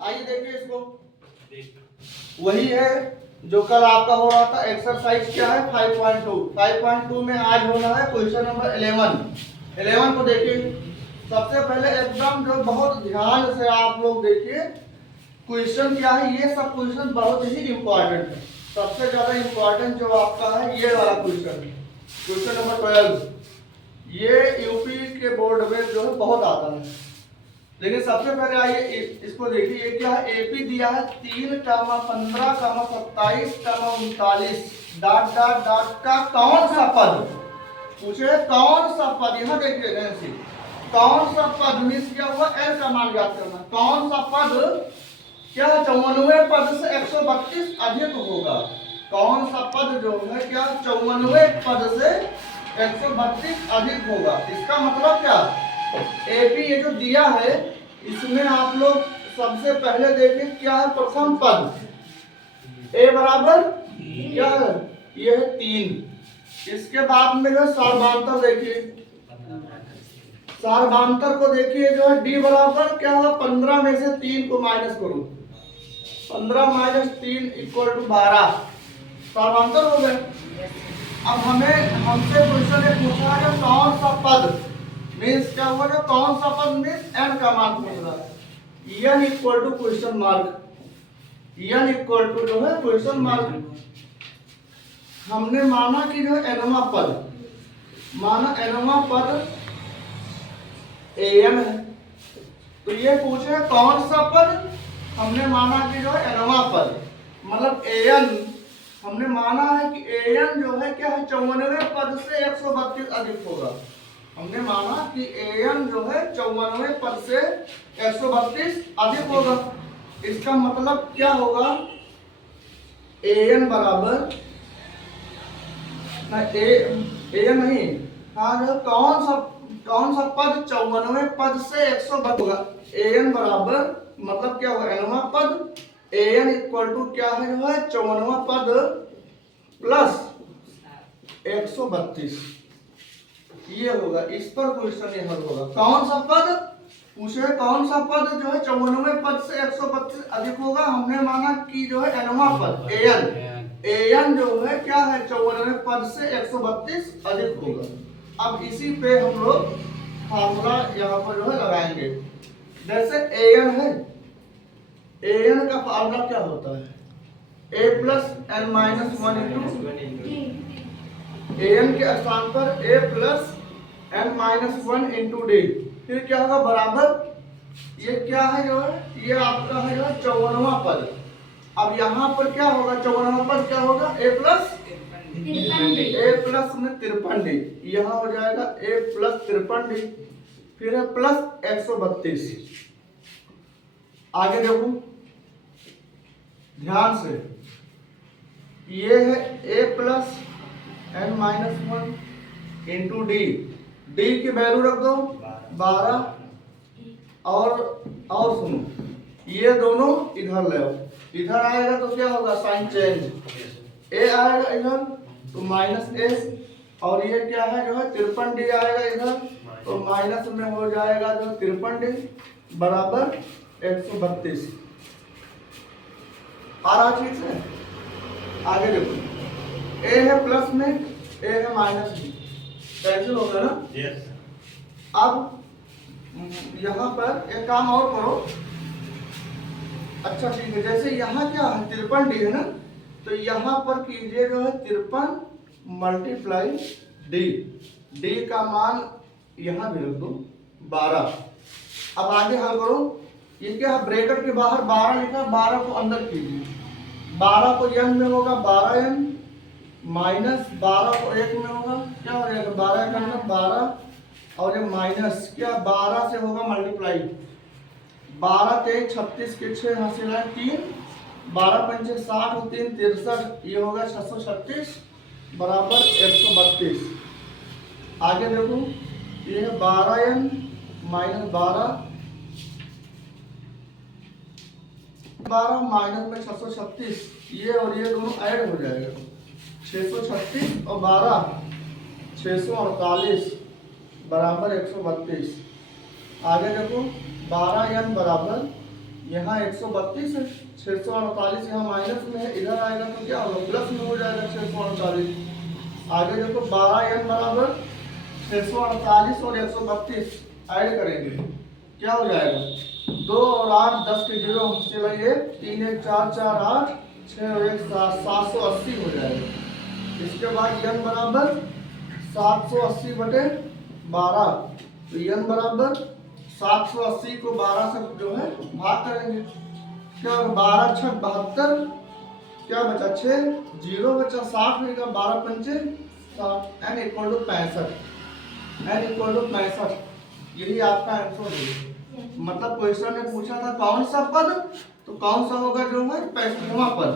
आइए देखिए इसको, वही है जो कल आपका हो रहा था। एक्सरसाइज क्या है 5.2। 5.2 में आज होना है क्वेश्चन नंबर 11 को देखिए। सबसे पहले एकदम जो बहुत ध्यान से आप लोग देखिए क्वेश्चन क्या है। ये सब क्वेश्चन बहुत ही इंपॉर्टेंट है। सबसे ज्यादा इंपॉर्टेंट जो आपका है ये वाला क्वेश्चन है, क्वेश्चन नंबर 12। ये यूपी के बोर्ड में जो है बहुत आता है। लेकिन सबसे पहले आइए इसको देखिए। ये क्या है, एपी दिया है 3, 15, 27, 39 डॉट डॉट डॉट का कौन सा पद पूछे, कौन सा पद। यहाँ देखिए ऐसे कौन सा पद मिस किया हुआ, एल का मान ज्ञात करना। कौन सा पद क्या 94 पद से 132 अधिक होगा। कौन सा पद जो है क्या 94 पद से 132 अधिक होगा। इसका मतलब क्या, एपी ये जो दिया है इसमें आप लोग सबसे पहले देखें क्या है प्रथम पद ए बराबर क्या है, ये है 3। इसके बाद में जो सार्वधातुक देखिए, सार्वधातुक को देखिए जो है डी बराबर क्या होगा 15 में से 3 को माइनस करो, 15 माइनस 3 इक्वल टू 12 सार्वधातुक हो गए। अब हमसे क्वेश्चन ये पूछा है कौन सा पद मीन्स क्या हुआ, कौन सा पद मीन्स एन का मान पूछ रहा है। N equal to question mark, N equal to जो है क्वेश्चन मार्क। हमने माना कि जो एनवा पद, माना एनवा पद एन है, तो ये पूछे कौन सा पद। हमने माना कि जो है एनवा पद मतलब एन, हमने माना है कि एन जो है क्या है 94 पद से 132 अधिक होगा। हमने माना कि एन जो है 94 पद से 132 अधिक होगा। इसका मतलब क्या होगा, एन बराबर एन नहीं, हाँ जो कौन सा पद 94 पद से 132 होगा। एन बराबर मतलब क्या होगा एनवा पद, एन इक्वल टू क्या है जो है 54वां पद प्लस 132, ये होगा। इस पर क्वेश्चन ये हल होगा। कौन सा पद पूछे, कौन सा पद जो है 94 पद से 132 अधिक होगा। हमने माना कि जो है एनवा पद एन जो है क्या है 94 पद से 132 अधिक होगा। अब इसी पे हम लोग फार्मूला यहाँ पर जो है लगाएंगे। जैसे एन है, एन का फार्मूला क्या होता है, A plus N minus 1 into N के स्थान पर A plus N minus 1 into D. फिर क्या होगा बराबर, ये क्या है जो है ये आपका है जो 54वां पद। अब यहाँ पर क्या होगा 54वां पद क्या होगा ए प्लस में 53 डी, यहाँ हो जाएगा ए प्लस 53 डी, फिर है प्लस 132। आगे देखो ध्यान से, ये है a plus N minus 1 into D, D की वैल्यू रख दो 12। और सुनो ये दोनों इधर ले आओ, इधर आएगा तो क्या होगा साइन चेंज, a आएगा इधर तो माइनस एस, और ये क्या है जो है 53 डी आएगा इधर तो माइनस में हो जाएगा जो 53 डी बराबर 132। आ रहा ठीक से। आगे देखो a है प्लस में, a है माइनस में, कैंसिल होगा ना। yes. अब यहाँ पर एक काम और करो, अच्छा ठीक है। जैसे यहाँ क्या है 53 डी है ना, तो यहाँ पर कीजिए जो है 53 मल्टीप्लाई डी, डी का मान यहाँ भी रख दो 12। अब आगे हल करो, ये क्या है ब्रैकेट के बाहर 12 लिखा, 12 को अंदर कीजिए, 12 को n में होगा 12n माइनस 12 को 1 में होगा क्या हो जाएगा 12 का अंदर 12, और ये माइनस क्या 12 से होगा मल्टीप्लाई, 12 तेज 36 के 6 हासिल है 3, 12 पंचे 60 और 3 63, ये होगा 636 बराबर 132। आगे देखो ये है 12n माइनस 12 माइनस में 636, ये और ये दोनों ऐड हो जाएगा 636 और 12 648 बराबर 132। आगे देखो 12n बराबर यहाँ 132 है, 648 यहाँ माइनस में है, इधर आएगा तो क्या होगा प्लस में हो जाएगा 648। आगे देखो 12n बराबर 648 और 132 ऐड करेंगे क्या हो जाएगा 2 और 8 10 के 0 चलाइए 3 1 4 4 8 6 और 1 7 780 हो जाएगा। इसके बाद n बराबर 780 बटे 12, तो n बराबर 780 को 12 से जो है भाग करेंगे, क्या 12 6 72, क्या बचा 6 0 बचा 60 होगा 12 पंचे 60, n equal to 65, n equal to 65, यही आपका आंसर है। मतलब क्वेश्चन ने पूछा था कौन सा पद, तो कौन सा होगा जो है 65वां पद,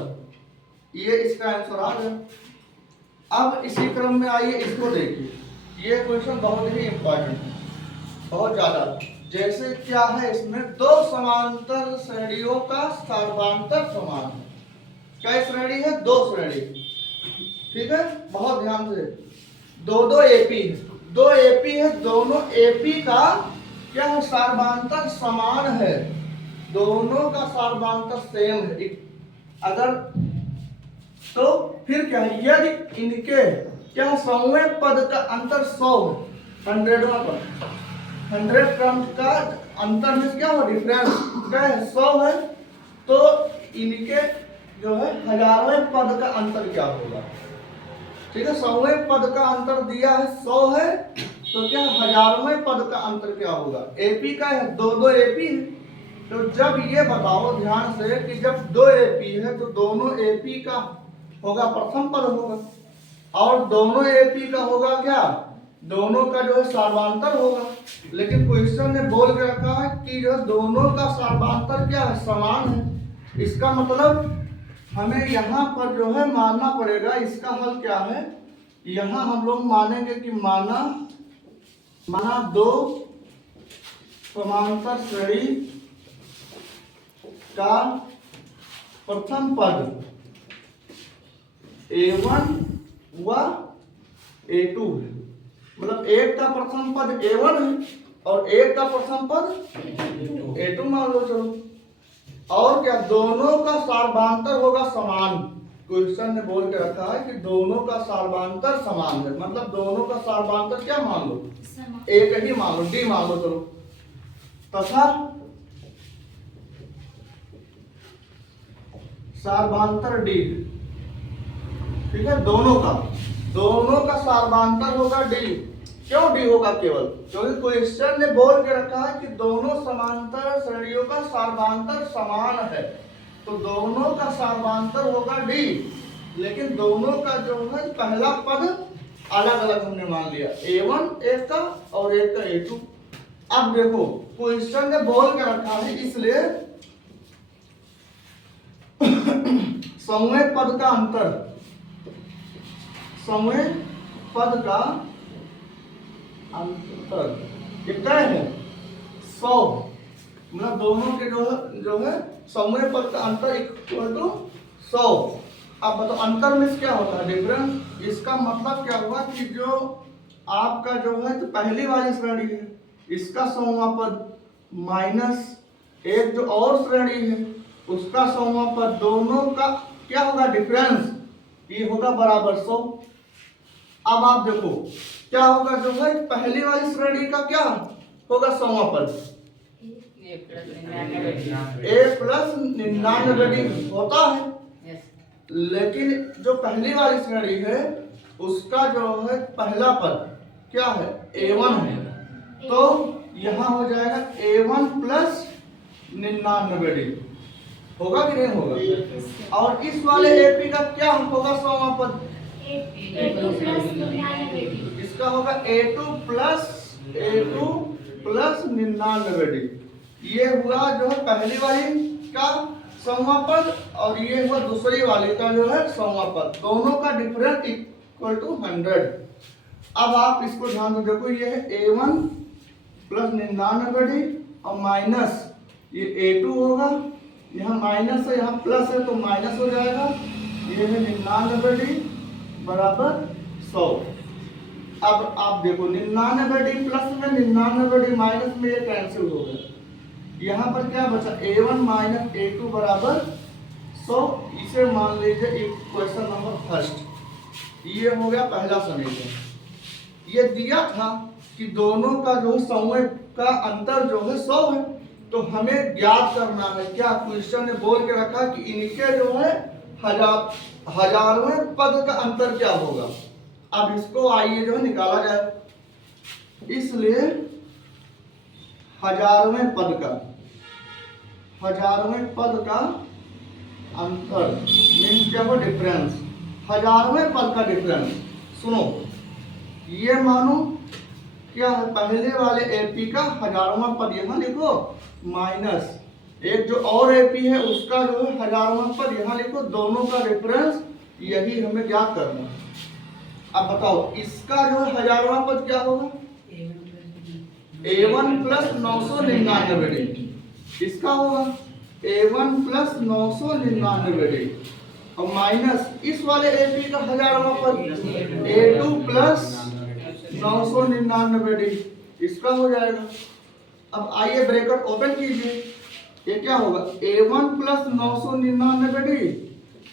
ये इसका आंसर आ गया। अब इसी क्रम में आइए इसको देखिए, ये क्वेश्चन बहुत ही इंपॉर्टेंट है, बहुत ज्यादा। जैसे क्या है इसमें दो समांतर श्रेणियों का सर्वांतर समान है, क्या श्रेणी है 2 श्रेणी, ठीक है बहुत ध्यान से, दो एपी है, 2 एपी है, दोनों एपी का क्या है सर्वांतर समान है, दोनों का सर्वांतर सेम है। अगर तो फिर क्या है यदि इनके क्या समूह पद का अंतर 100 है, 100वां पद 100 क्रम का अंतर में क्या हो डिफरेंस क्या है 100 है, तो इनके जो है 1000वें पद का अंतर क्या होगा, ठीक है 100वें पद का अंतर दिया है 100 है, तो क्या 1000वें पद का अंतर क्या होगा, एपी का है 2 एपी है, तो जब ये बताओ ध्यान से कि जब 2 एपी है तो दोनों एपी का होगा प्रथम पद होगा, और दोनों एपी का होगा क्या, दोनों का जो है सर्वांतर होगा। लेकिन क्वेश्चन ने बोल के रखा है कि जो दोनों का सर्वांतर क्या है समान है, इसका मतलब हमें यहाँ पर जो है मानना पड़ेगा, इसका हल क्या है, यहाँ हम लोग मानेंगे कि माना 2 समांतर श्रेणी का प्रथम पद A1 व A2 है, मतलब एक का प्रथम पद A1 है और एक का प्रथम पद A2 मान लो चलो, और क्या दोनों का सर्वांतर होगा समान, क्वेश्चन ने बोल के रखा है कि दोनों का सर्वांतर समान है, मतलब दोनों का सर्वांतर क्या मान लो एक ही मान लो D मान लो चलो, तथा सर्वांतर D, ठीक है दोनों का सर्वांतर होगा D, क्यों D होगा केवल, क्योंकि क्वेश्चन ने बोल के रखा है कि दोनों समांतर श्रेणियों का सर्वांतर समान है, तो दोनों का सर्वांतर होगा D, लेकिन दोनों का जो है पहला पद अलग अलग हमने मान लिया, A1 एक का और एक का A2। अब देखो क्वेश्चन ने बोल के रखा है इसलिए समूह पद का अंतर, समूह पद का अंतर कितना है 100, मतलब दोनों के जो है समूह पद का अंतर इक्वल टू 100। अब बताओ अंतर में क्या होता है डिफरेंस, इसका मतलब क्या हुआ कि जो आपका जो है तो पहली वाली श्रेणी है इसका समूह पद माइनस एक जो और श्रेणी है उसका समूह पद, दोनों का क्या होगा डिफरेंस, ये होगा बराबर 100। अब आप देखो क्या होगा जो है पहली वाली श्रेणी का क्या होगा समूह पद A+99 होता है, लेकिन जो पहली वाली श्रेणी है उसका जो है पहला पद क्या है A1 है, तो यहाँ हो जाएगा A1 + 99D, होगा कि नहीं होगा, और इस वाले AP का क्या होगा समूह पद, इसका होगा A2 + 99D, ये हुआ जो है पहली वाली का समूह पद और ये हुआ दूसरी वाली का जो है समूह पद, दोनों का डिफरेंस इक्वल टू 100। अब आप इसको ध्यान से देखो, ये है A1 + 99D और माइनस ये A2 होगा, यहाँ माइनस है यहाँ प्लस है तो माइनस हो जाएगा, ये है 99D बराबर 100। अब आप देखो 99D प्लस में 99D माइनस में ये कैंसिल हो गया, यहाँ पर क्या बचा, a1 माइनस a2 बराबर 100। इसे मान लीजिए क्वेश्चन नंबर फर्स्ट। ये हो गया पहला समीकरण। ये दिया था कि दोनों का जो समय का अंतर जो है 100 है, तो हमें ज्ञात करना है। क्या क्वेश्चन ने बोल के रखा कि इनके जो है हजारवें पद का अंतर क्या होगा। अब इसको आइए जो है निकाला जाए। इसलिए हजारवें पद का अंतर मीन क्या हो, डिफरेंस। हजारवें पद का डिफरेंस। सुनो, ये मानो क्या है, पहले वाले एपी का हजारवां पद यहां लिखो, माइनस एक जो और एपी है उसका जो है हजारवां पद यहां लिखो। दोनों का डिफरेंस यही हमें ज्ञात करना है। अब बताओ इसका जो है हजारवां पद क्या होगा, a1 प्लस 999 इसका होगा a1 प्लस 999 और माइनस इस वाले एपी का हजारवां पद a2 प्लस 999 इसका हो जाएगा। अब आइए ब्रैकेट ओपन कीजिए, ये क्या होगा a1 प्लस 999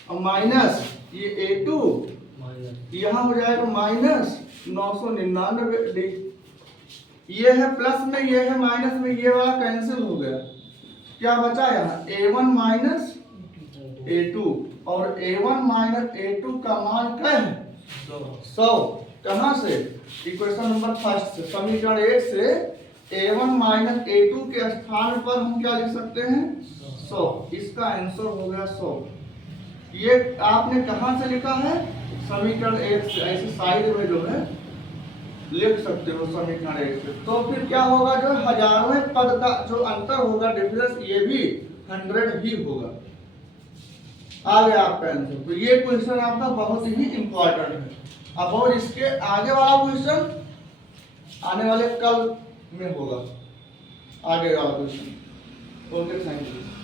और माइनस ये a2 यहाँ हो जाएगा माइनस 999। ये है प्लस में, ये है माइनस में, ये वाला कैंसिल हो गया। क्या बचा यहाँ a1 माइनस a2 और a1 माइनस a2 का मान क्या है 100। कहां से, इक्वेशन नंबर फर्स्ट से, समीकरण 1 से a1 माइनस a2 के स्थान पर हम क्या लिख सकते हैं 100। इसका आंसर हो गया 100। ये आपने कहां से लिखा है, समीकरण 1 से। ऐसे साइड में जो है लिख सकते हो समीकरण 1 से। तो फिर क्या होगा, जो हजारवें पद का जो अंतर होगा डिफरेंस, ये भी 100 ही होगा। आ गया आपका आंसर। तो ये क्वेश्चन आपका बहुत ही इंपॉर्टेंट है। अब और इसके आगे वाला क्वेश्चन आने वाले कल में होगा, आगे वाला क्वेश्चन। Okay, thank you.